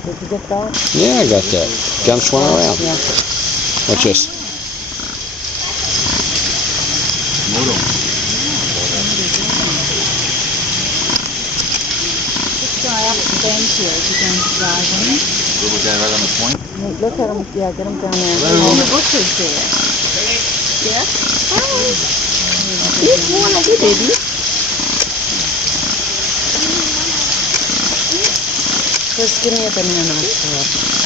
Did you get that? Yeah, I got that. Got him swimming around. Yeah. Watch this. This guy up the bench here is going to drive in. Little guy right on the point. Look at him. Yeah, get him down there. Oh, the butcher's there. Yeah? Oh. He's one of the baby. First, give me a banana.